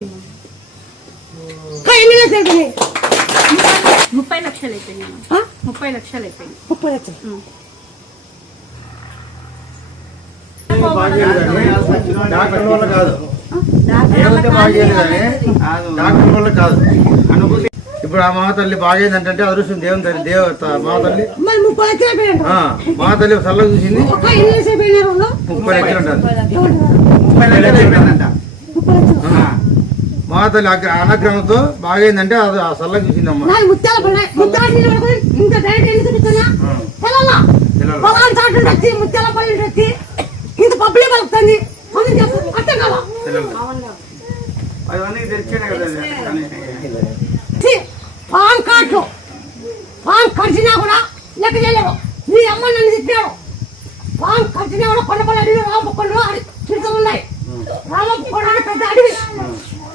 30 లక్షలు అయిపోయింది. 30 లక్షలు అయిపోయింది. 30 లక్షలు డాక్టర్ వల్ల కాదు, డాక్టర్ వల్ల కాదు అనుభూతి. ఇప్పుడు ఆ మహాతల్లి బాగైందంటే అదృష్టం దేవుని తల్లి, దేవత మహాతల్లి. మహాతల్లి చల్లగా చూసింది. 30 లక్షలు అంటారు. మహాతల్లి అనగ్రహంతో బాగైందంటే అది ఆ చల్లగా చూసిందమ్మా. ఇంత పబ్లిక్ కలుపుతుంది. పాన్ కార్డు పాన్ ఖర్చినా కూడా లెక్క చేయలేరు. నీ అమ్మ నన్ను తిప్పాడు. పాన్ ఖర్చినా కూడా కొండపల్లి అడవి రామకొండలో తిరుగుతూ ఉన్నాయి. రామకొండ పెద్ద అడవి.